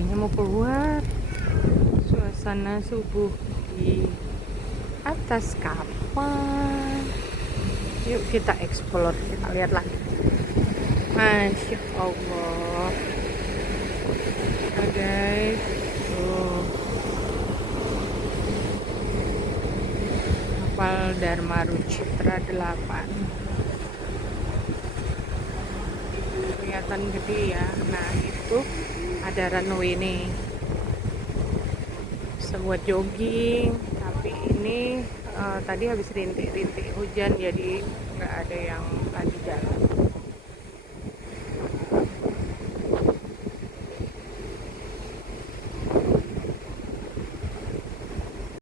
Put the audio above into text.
tadinya mau keluar. Suasana subuh di atas kapal. Yuk kita explore, kita lihat lagi. Masya Allah. Nah guys, tuh kapal Dharma Citra 8. Kelihatan gede ya. Nah itu ada runway nih, sebuah jogging, tapi ini tadi habis rintik-rintik hujan jadi nggak ada yang tadi jalan.